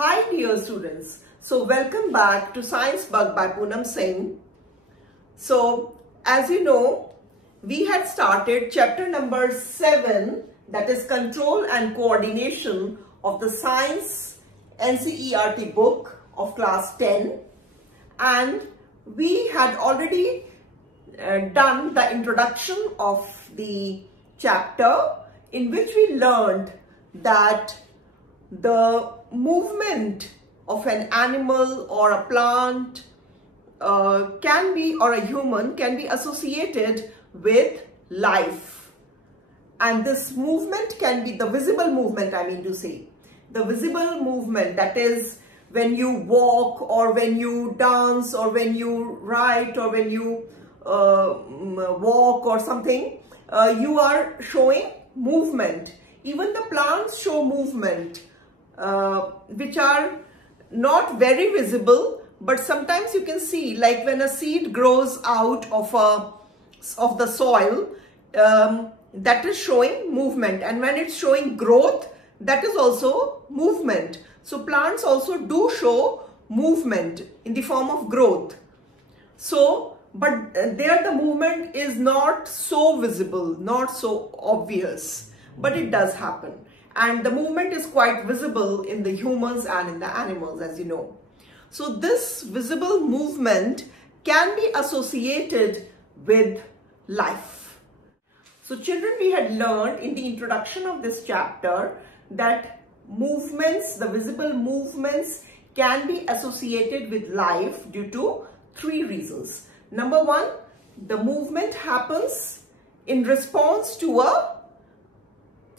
Hi dear students, so welcome back to Science Bug by Poonam Singh. So as you know, we had started chapter number 7, that is Control and Coordination of the Science NCERT book of class 10, and we had already done the introduction of the chapter in which we learned that the movement of an animal or a plant or a human can be associated with life, and this movement can be the visible movement, I mean to say the visible movement, that is when you walk or when you dance or when you write or when you walk or something, you are showing movement. Even the plants show movement, which are not very visible, but sometimes you can see, like when a seed grows out of the soil, that is showing movement, and when it's showing growth, that is also movement. So plants also do show movement in the form of growth. So, but there the movement is not so visible, not so obvious, but it does happen. And the movement is quite visible in the humans and in the animals, as you know. So this visible movement can be associated with life. So children, we had learned in the introduction of this chapter that movements, the visible movements, can be associated with life due to 3 reasons. Number 1, the movement happens in response to a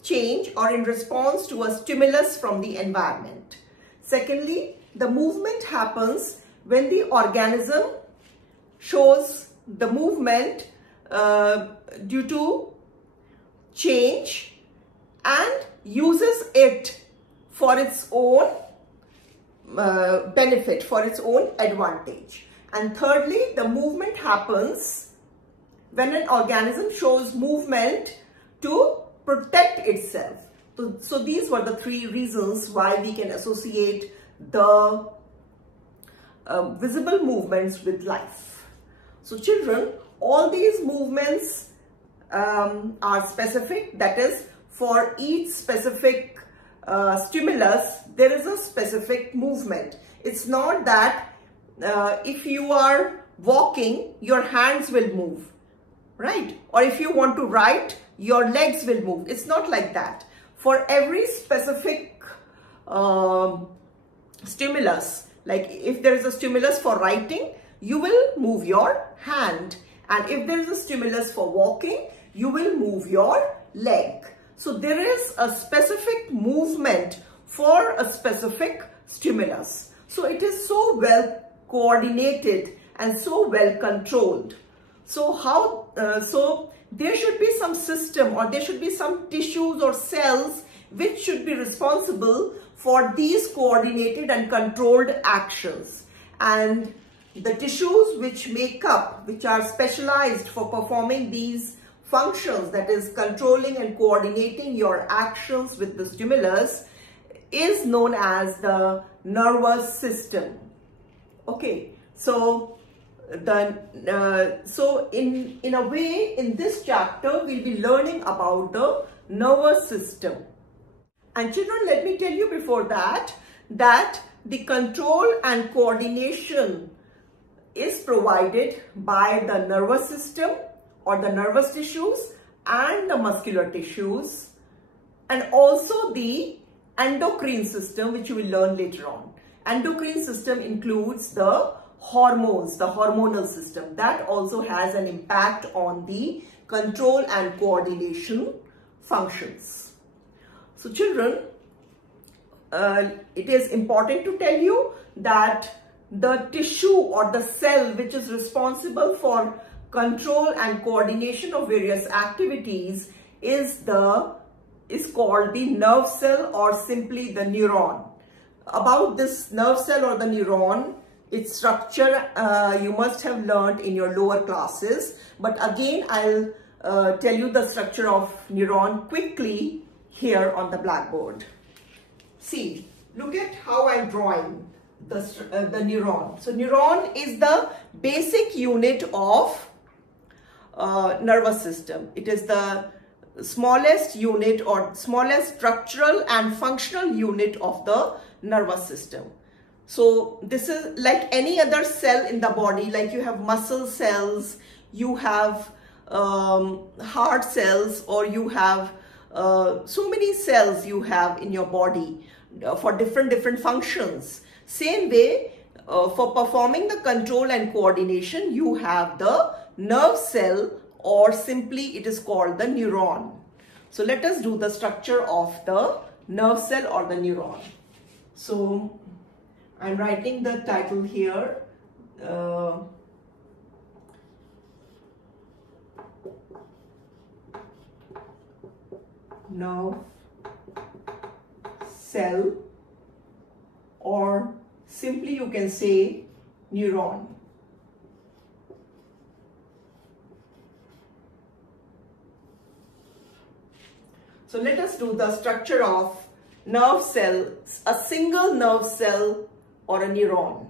change or in response to a stimulus from the environment. Secondly, the movement happens when the organism shows the movement due to change and uses it for its own benefit, for its own advantage. And thirdly, the movement happens when an organism shows movement to protect itself. So these were the 3 reasons why we can associate the visible movements with life. So children, all these movements are specific, that is, for each specific stimulus, there is a specific movement. It's not that if you are walking, your hands will move, right? Or if you want to write, your legs will move. It's not like that. For every specific stimulus, like if there is a stimulus for writing, you will move your hand. And if there is a stimulus for walking, you will move your leg. So there is a specific movement for a specific stimulus. So it is so well coordinated and so well controlled. So so there should be some system, or there should be some tissues or cells which should be responsible for these coordinated and controlled actions. And the tissues which are specialized for performing these functions, that is controlling and coordinating your actions with the stimulus, is known as the nervous system. Okay, so in a way, in this chapter we'll be learning about the nervous system. And children, let me tell you before that the control and coordination is provided by the nervous system or the nervous tissues and the muscular tissues, and also the endocrine system, which you will learn later on. Endocrine system includes the hormones, the hormonal system, that also has an impact on the control and coordination functions. So children, it is important to tell you that the tissue or the cell which is responsible for control and coordination of various activities is called the nerve cell, or simply the neuron. About this nerve cell or the neuron, its structure you must have learned in your lower classes, but again I'll tell you the structure of neuron quickly here on the blackboard. See, look at how I'm drawing the neuron. So neuron is the basic unit of nervous system. It is the smallest unit or smallest structural and functional unit of the nervous system. So this is like any other cell in the body, like you have muscle cells, you have heart cells, or you have so many cells you have in your body for different functions. Same way, for performing the control and coordination, you have the nerve cell, or simply it is called the neuron. So let us do the structure of the nerve cell or the neuron. So I'm writing the title here. Nerve cell, or simply you can say neuron. So let us do the structure of nerve cell, a single nerve cell or a neuron.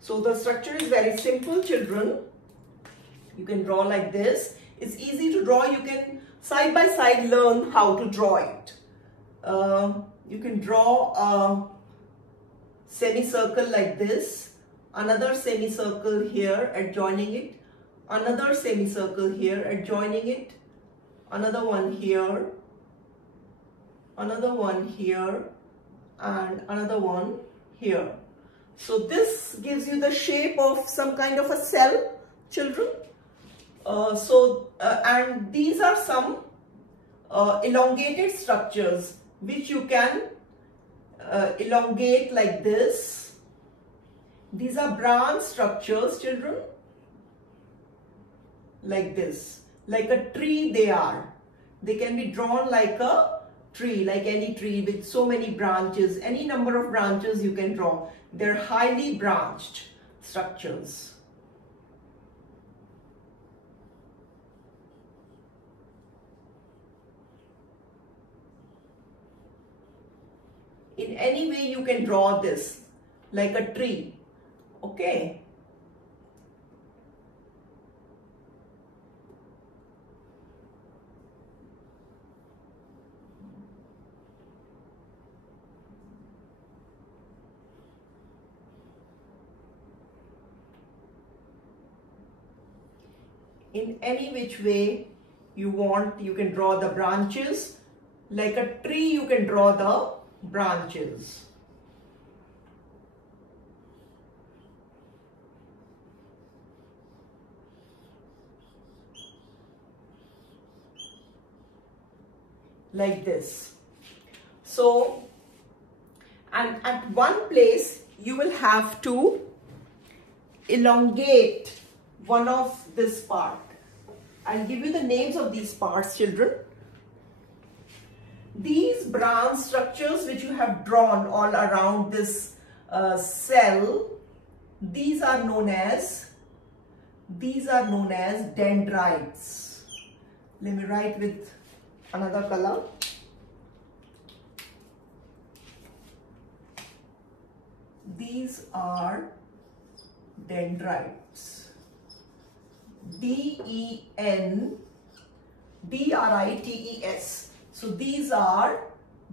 So the structure is very simple, children. You can draw like this. It's easy to draw. You can side by side learn how to draw it. You can draw a semicircle like this, another semicircle here adjoining it, another semicircle here adjoining it, another one here, another one here, and another one here. So this gives you the shape of some kind of a cell, children. And these are some elongated structures which you can elongate like this. These are branch structures, children, like this, like a tree they are. They can be drawn like a tree, like any tree with so many branches, any number of branches you can draw. They're highly branched structures. In any way you can draw this, like a tree, okay? In any which way you want, you can draw the branches. Like a tree, you can draw the branches. Like this. So, and at one place you will have to elongate one of this part. I'll give you the names of these parts, children. These branch structures which you have drawn all around this cell, these are known as dendrites. Let me write with another color. These are dendrites. D-E-N-D-R-I-T-E-S. So these are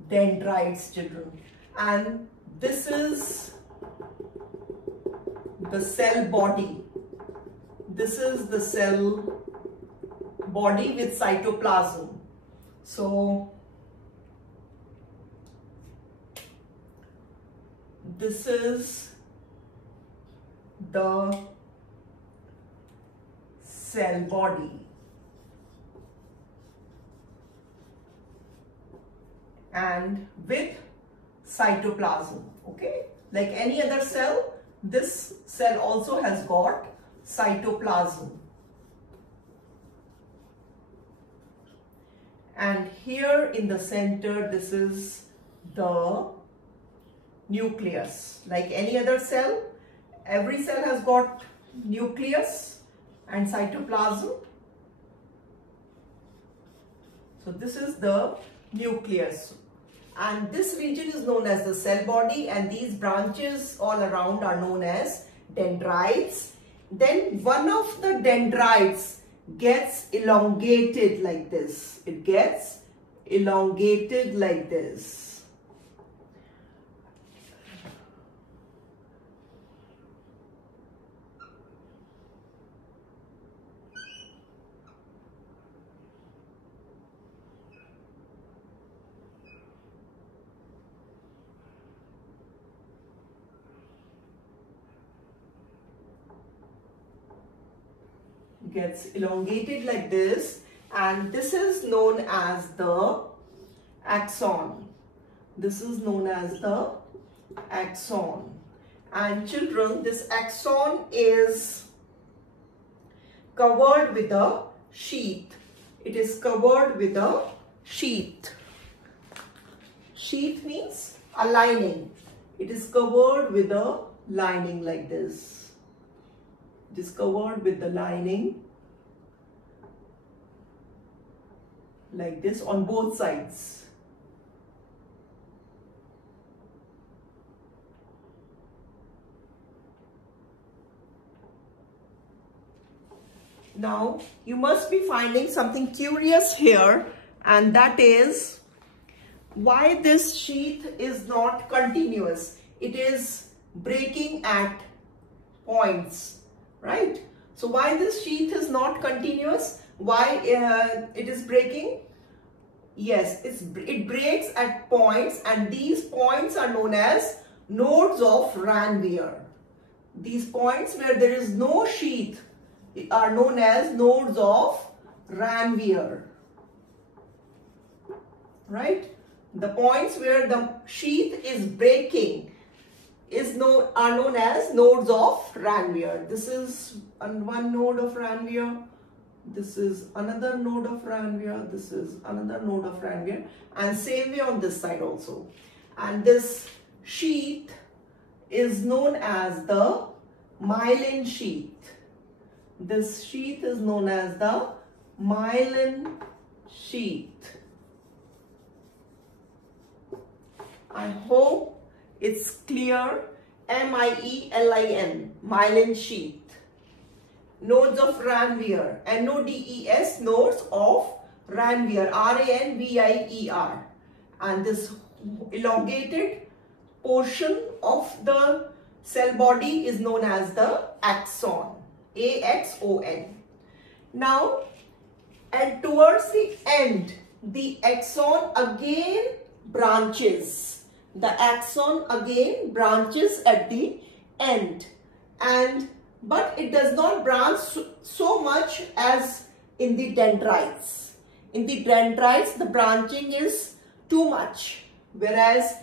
dendrites, children. And this is the cell body. This is the cell body with cytoplasm. So this is the cell body, and with cytoplasm, okay? Like any other cell, this cell also has got cytoplasm. And here in the center, this is the nucleus. Like any other cell, every cell has got nucleus and cytoplasm. So this is the nucleus. And this region is known as the cell body, and these branches all around are known as dendrites. Then one of the dendrites gets elongated like this. It gets elongated like this. Gets elongated like this, and this is known as the axon. This is known as the axon. And children, this axon is covered with a sheath. It is covered with a sheath. Sheath means a lining. It is covered with a lining like this. It is covered with the lining like this on both sides. Now you must be finding something curious here, and that is why this sheath is not continuous. It is breaking at points. Right? So why this sheath is not continuous? Why it is breaking? Yes, it breaks at points, and these points are known as nodes of Ranvier. These points where there is no sheath are known as nodes of Ranvier. Right? The points where the sheath is breaking are known as nodes of Ranvier. This is one node of Ranvier. This is another node of Ranvier. This is another node of Ranvier. And same way on this side also. And this sheath is known as the myelin sheath. This sheath is known as the myelin sheath. I hope it's clear. M-I-E-L-I-N, myelin sheath. Nodes of Ranvier, N-O-D-E-S, nodes of Ranvier, R-A-N-V-I-E-R. And this elongated portion of the cell body is known as the axon, A-X-O-N. Now, and towards the end, the axon again branches. The axon again branches at the end, but it does not branch so much as in the dendrites. In the dendrites, the branching is too much, whereas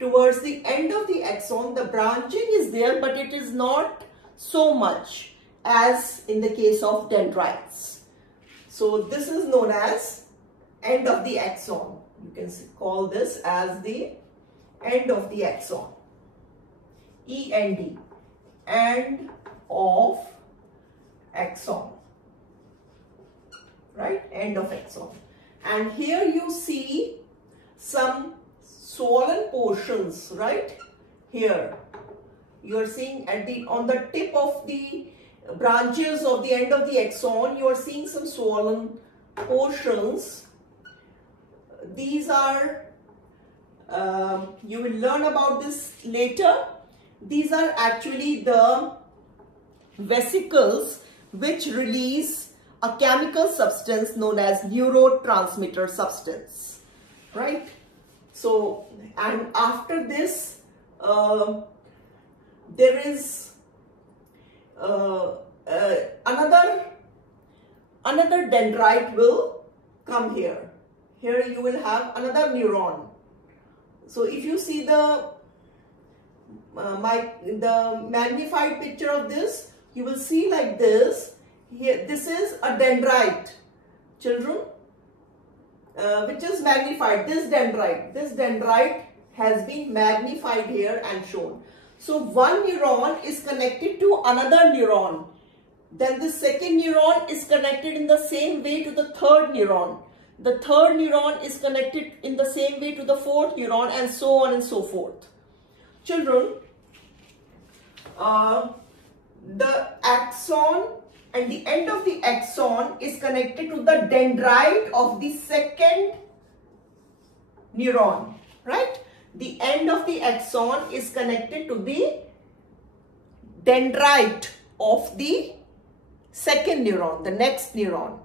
towards the end of the axon, the branching is there, but it is not so much as in the case of dendrites. So this is known as end of the axon. You can call this as the end of the axon. E-N-D, end of axon. Right? End of axon. And here you see some swollen portions, right? Here you are seeing on the tip of the branches of the end of the axon, you are seeing some swollen portions. These are you will learn about this later. These are actually the vesicles which release a chemical substance known as neurotransmitter substance, right? So, and after this, there is another dendrite will come here. Here you will have another neuron. So if you see the magnified picture of this, you will see like this. Here, this is a dendrite, children, which is magnified. This dendrite has been magnified here and shown. So one neuron is connected to another neuron. Then the second neuron is connected in the same way to the third neuron. the third neuron is connected in the same way to the fourth neuron, and so on and so forth. Children, the axon and the end of the axon is connected to the dendrite of the second neuron, right? The end of the axon is connected to the dendrite of the second neuron, the next neuron.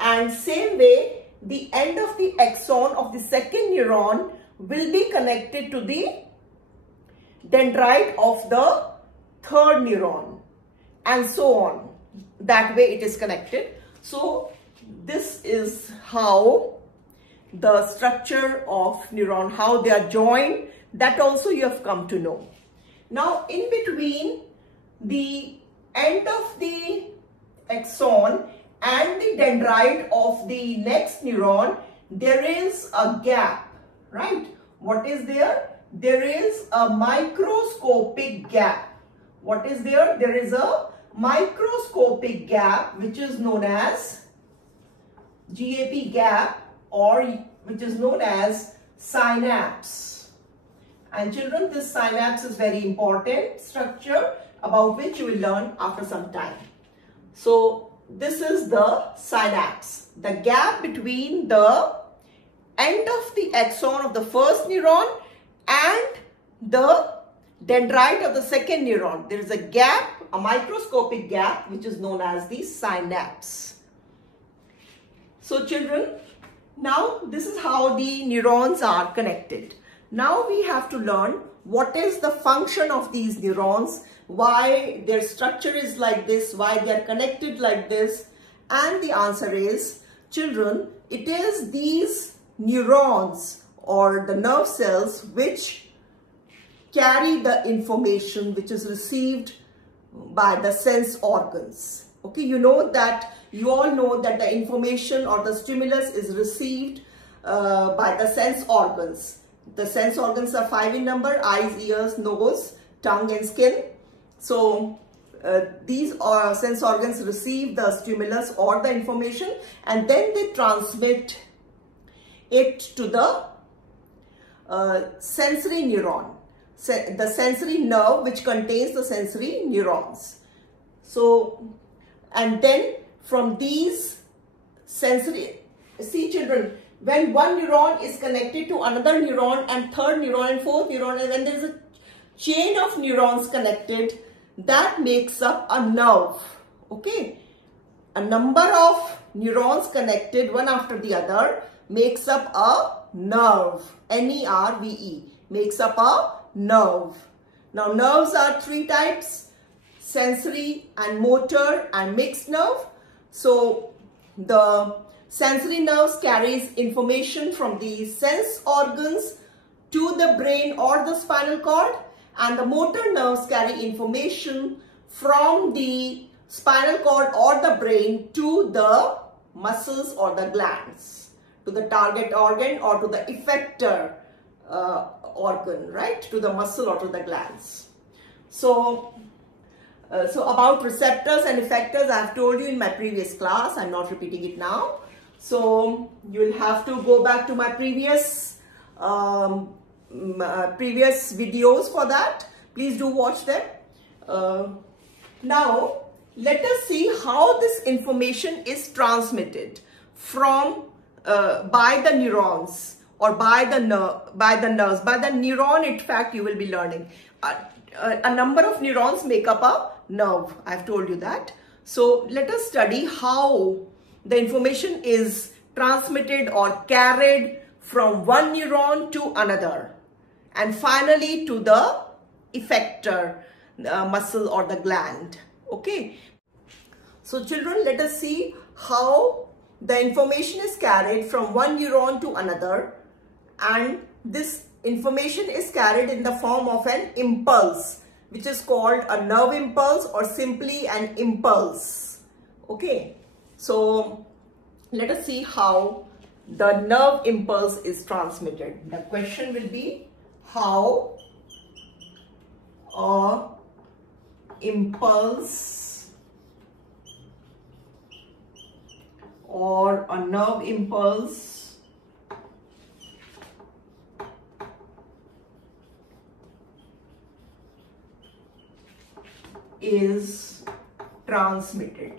And same way, the end of the axon of the second neuron will be connected to the dendrite of the third neuron, and so on. That way it is connected. So this is how the structure of neuron, how they are joined, that also you have come to know. Now in between the end of the axon and the dendrite of the next neuron, there is a gap, right? What is there? There is a microscopic gap. What is there? There is a microscopic gap which is known as GAP gap, or which is known as synapse. And children, this synapse is very important structure about which you will learn after some time. So this is the synapse, the gap between the end of the axon of the first neuron and the dendrite of the second neuron. There is a gap, a microscopic gap, which is known as the synapse. So children, now this is how the neurons are connected. Now we have to learn what is the function of these neurons, why their structure is like this, why they are connected like this. And the answer is, children, it is these neurons or the nerve cells which carry the information which is received by the sense organs. Okay, you all know that the information or the stimulus is received by the sense organs. The sense organs are 5 in number: eyes, ears, nose, tongue and skin. So these sense organs receive the stimulus or the information, and then they transmit it to the sensory neuron, the sensory nerve which contains the sensory neurons. So, and then from these sensory, see children, when one neuron is connected to another neuron and third neuron and fourth neuron, and when there is a chain of neurons connected, that makes up a nerve. Okay, a number of neurons connected one after the other makes up a nerve. N-E-R-V-E makes up a nerve. Now nerves are 3 types: sensory and motor and mixed nerve. So the sensory nerves carries information from the sense organs to the brain or the spinal cord, and the motor nerves carry information from the spinal cord or the brain to the muscles or the glands, to the target organ or to the effector organ, right, to the muscle or to the glands. So about receptors and effectors, I have told you in my previous class. I'm not repeating it now. So you will have to go back to my previous videos for that. Please do watch them. Now let us see how this information is transmitted from by the neurons or by the nerves. By the neuron, in fact, you will be learning. A number of neurons make up a nerve. I've told you that. So let us study how the information is transmitted or carried from one neuron to another, and finally to the effector muscle or the gland. Okay. So children, let us see how the information is carried from one neuron to another, and this information is carried in the form of an impulse, which is called a nerve impulse or simply an impulse. Okay, so let us see how the nerve impulse is transmitted. The question will be how a impulse or a nerve impulse is transmitted.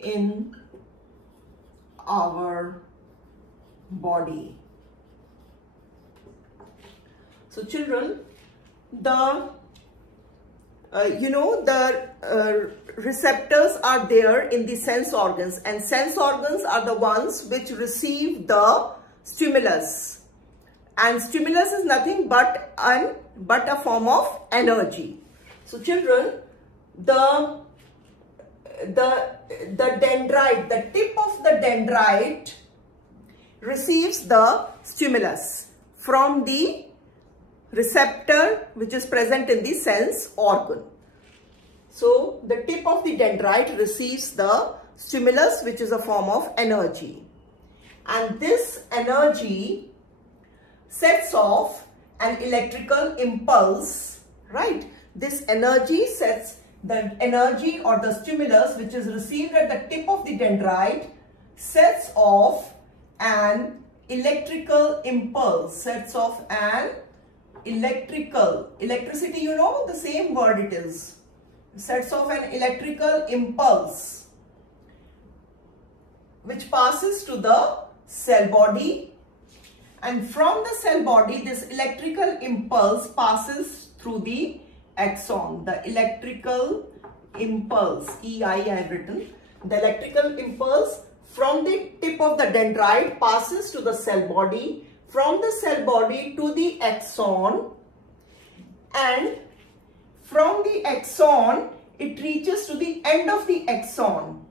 In our body. So children, the receptors are there in the sense organs, and sense organs are the ones which receive the stimulus, and stimulus is nothing but a form of energy. So children, the dendrite, the tip of the dendrite receives the stimulus from the receptor which is present in the sense organ. So the tip of the dendrite receives the stimulus, which is a form of energy, and this energy sets off an electrical impulse, right? This energy sets the energy or the stimulus which is received at the tip of the dendrite sets off an electrical impulse, electricity, you know, the same word it is, sets off an electrical impulse which passes to the cell body, and from the cell body this electrical impulse passes through the axon. The electrical impulse, EI I have written. The electrical impulse from the tip of the dendrite passes to the cell body, from the cell body to the axon, and from the axon it reaches to the end of the axon.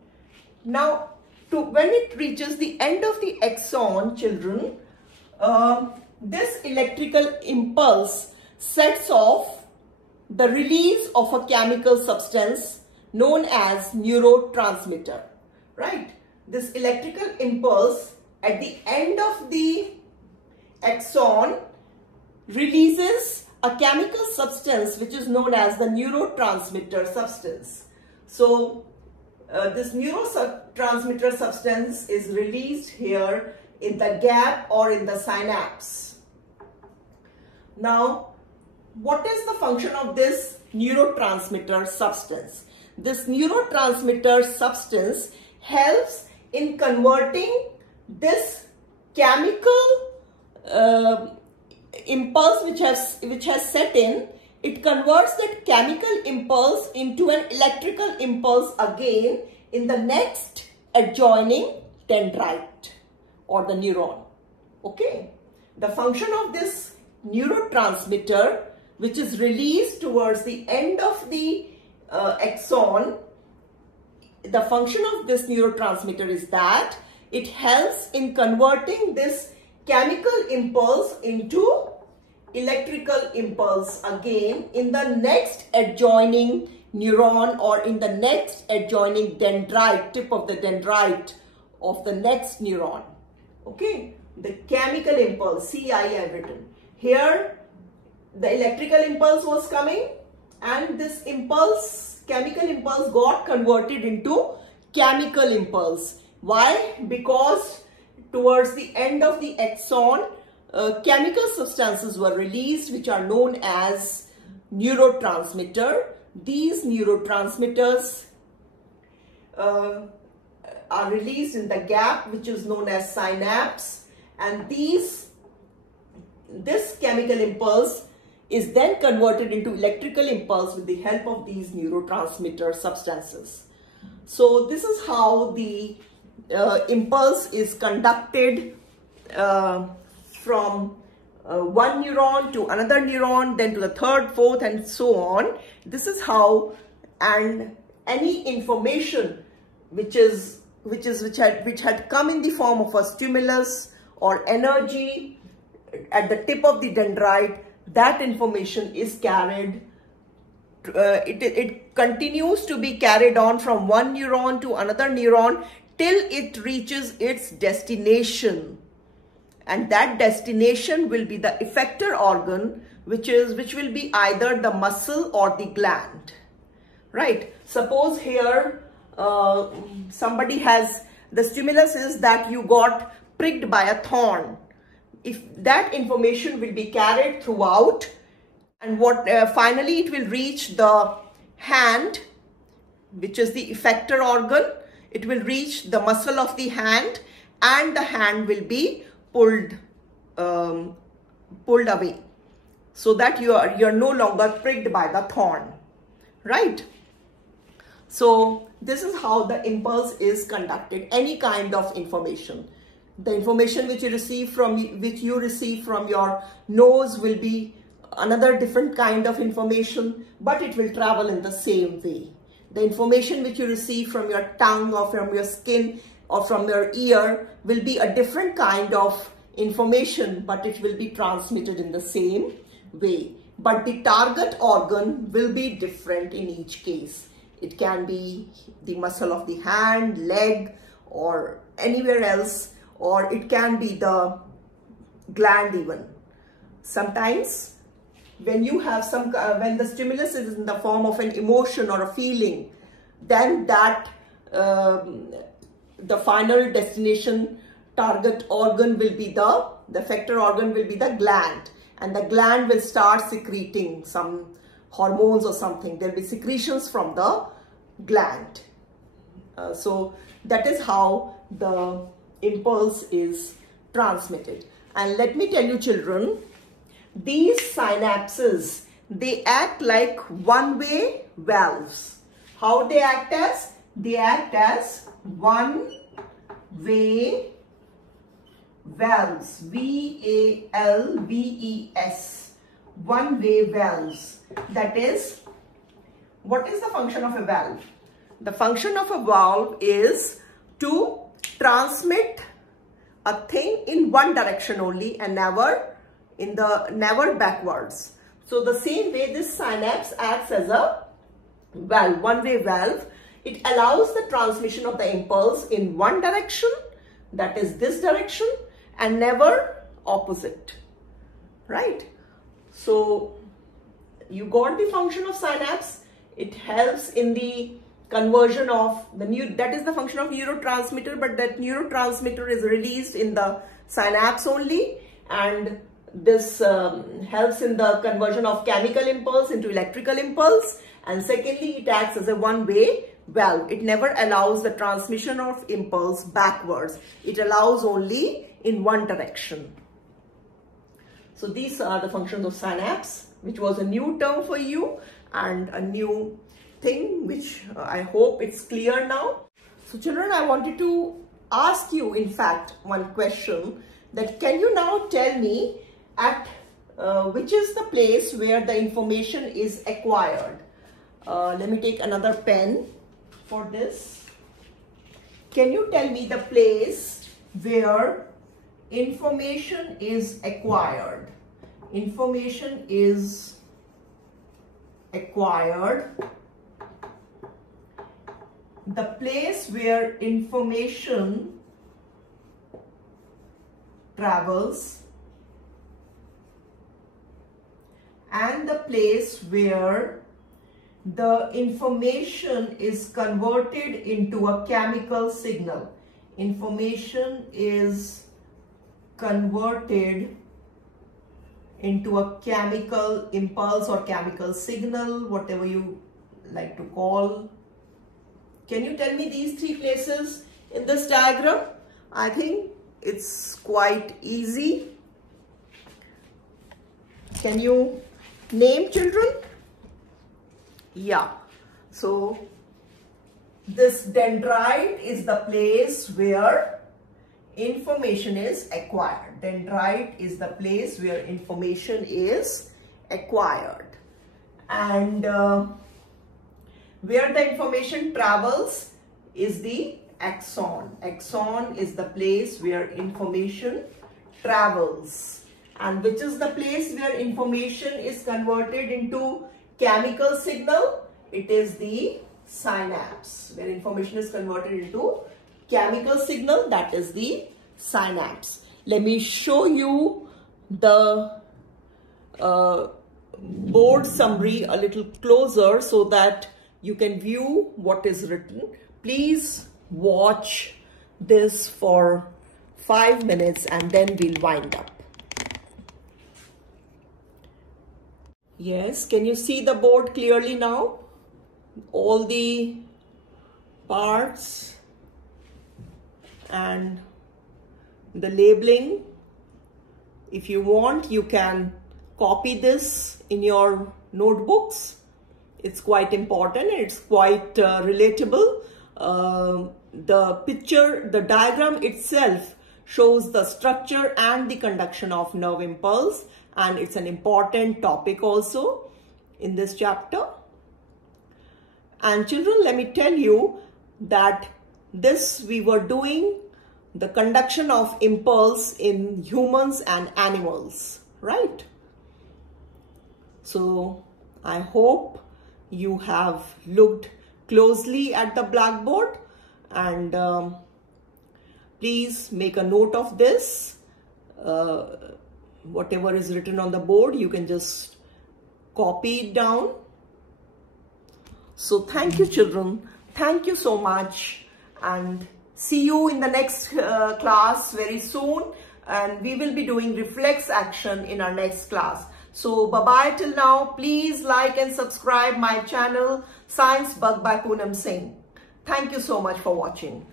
Now when it reaches the end of the axon, children, this electrical impulse sets off the release of a chemical substance known as neurotransmitter, right? This electrical impulse at the end of the axon releases a chemical substance which is known as the neurotransmitter substance. So this neurotransmitter substance is released here in the gap or in the synapse. Now, what is the function of this neurotransmitter substance? This neurotransmitter substance helps in converting this chemical impulse which has set in. It converts that chemical impulse into an electrical impulse again in the next adjoining dendrite or the neuron. Okay, the function of this neurotransmitter, which is released towards the end of the axon, the function of this neurotransmitter is that it helps in converting this chemical impulse into electrical impulse again in the next adjoining neuron or in the next adjoining dendrite, tip of the dendrite of the next neuron. Okay, the chemical impulse, CI I have written. Here the electrical impulse was coming, and this impulse, chemical impulse, got converted into chemical impulse. Why? Because towards the end of the axon, chemical substances were released which are known as neurotransmitter. These neurotransmitters are released in the gap which is known as synapse, and this chemical impulse is then converted into electrical impulse with the help of these neurotransmitter substances. So this is how the impulse is conducted from one neuron to another neuron, then to the third, fourth, and so on. This is how, and any information which had come in the form of a stimulus or energy at the tip of the dendrite, that information is carried. It continues to be carried on from one neuron to another neuron till it reaches its destination, and that destination will be the effector organ, which will be either the muscle or the gland, right? Suppose here somebody has, the stimulus is that you got pricked by a thorn. If that information will be carried throughout, and what finally it will reach the hand, which is the effector organ. It will reach the muscle of the hand, and the hand will be pulled away, so that you're no longer pricked by the thorn, right? So this is how the impulse is conducted. Any kind of information, the information which you receive from your nose will be another different kind of information, but it will travel in the same way. The information which you receive from your tongue or from your skin or from your ear will be a different kind of information, but it will be transmitted in the same way. But the target organ will be different in each case. It can be the muscle of the hand, leg, or anywhere else, or it can be the gland even. Sometimes when you have when the stimulus is in the form of an emotion or a feeling, then that the final destination target organ will be the effector organ will be the gland, and the gland will start secreting some hormones or something. There will be secretions from the gland. So that is how the impulse is transmitted. And let me tell you, children, these synapses, they act like one-way valves. How they act as? They act as one-way valves. V-A-L-V-E-S. One-way valves. That is, what is the function of a valve? The function of a valve is to transmit a thing in one direction only and never backwards. So the same way this synapse acts as a valve, one-way valve. It allows the transmission of the impulse in one direction, that is this direction, and never opposite, right? So you got the function of synapse. It helps in the conversion of that is the function of neurotransmitter, but that neurotransmitter is released in the synapse only, and this helps in the conversion of chemical impulse into electrical impulse. And secondly, it acts as a one-way valve. It never allows the transmission of impulse backwards. It allows only in one direction. So these are the functions of synapse, which was a new term for you and a new thing, which I hope it's clear now. So children, I wanted to ask you, in fact, one question, that can you now tell me at which is the place where the information is acquired? Let me take another pen for this. Can you tell me the place where information is acquired? Information is acquired. The place where information travels and the place where the information is converted into a chemical signal. Information is converted into a chemical impulse or chemical signal, whatever you like to call. Can you tell me these three places in this diagram? I think it's quite easy. Can you name, children? Yeah. So this dendrite is the place where information is acquired. Dendrite is the place where information is acquired. And where the information travels is the axon. Axon is the place where information travels. And which is the place where information is converted into chemical signal? It is the synapse. Where information is converted into chemical signal, that is the synapse. Let me show you the board summary a little closer so that you can view what is written. Please watch this for 5 minutes and then we'll wind up. Yes, can you see the board clearly now? All the parts and the labeling. If you want, you can copy this in your notebooks. It's quite important and it's quite relatable. The picture, the diagram itself shows the structure and the conduction of nerve impulse, and it's an important topic also in this chapter. And children, let me tell you that this we were doing the conduction of impulse in humans and animals, right? So I hope you have looked closely at the blackboard, and please make a note of this. Whatever is written on the board, you can just copy it down. So thank you, children. Thank you so much, and see you in the next class very soon, and we will be doing reflex action in our next class. So bye-bye till now. Please like and subscribe my channel, Science Bug by Poonam Singh. Thank you so much for watching.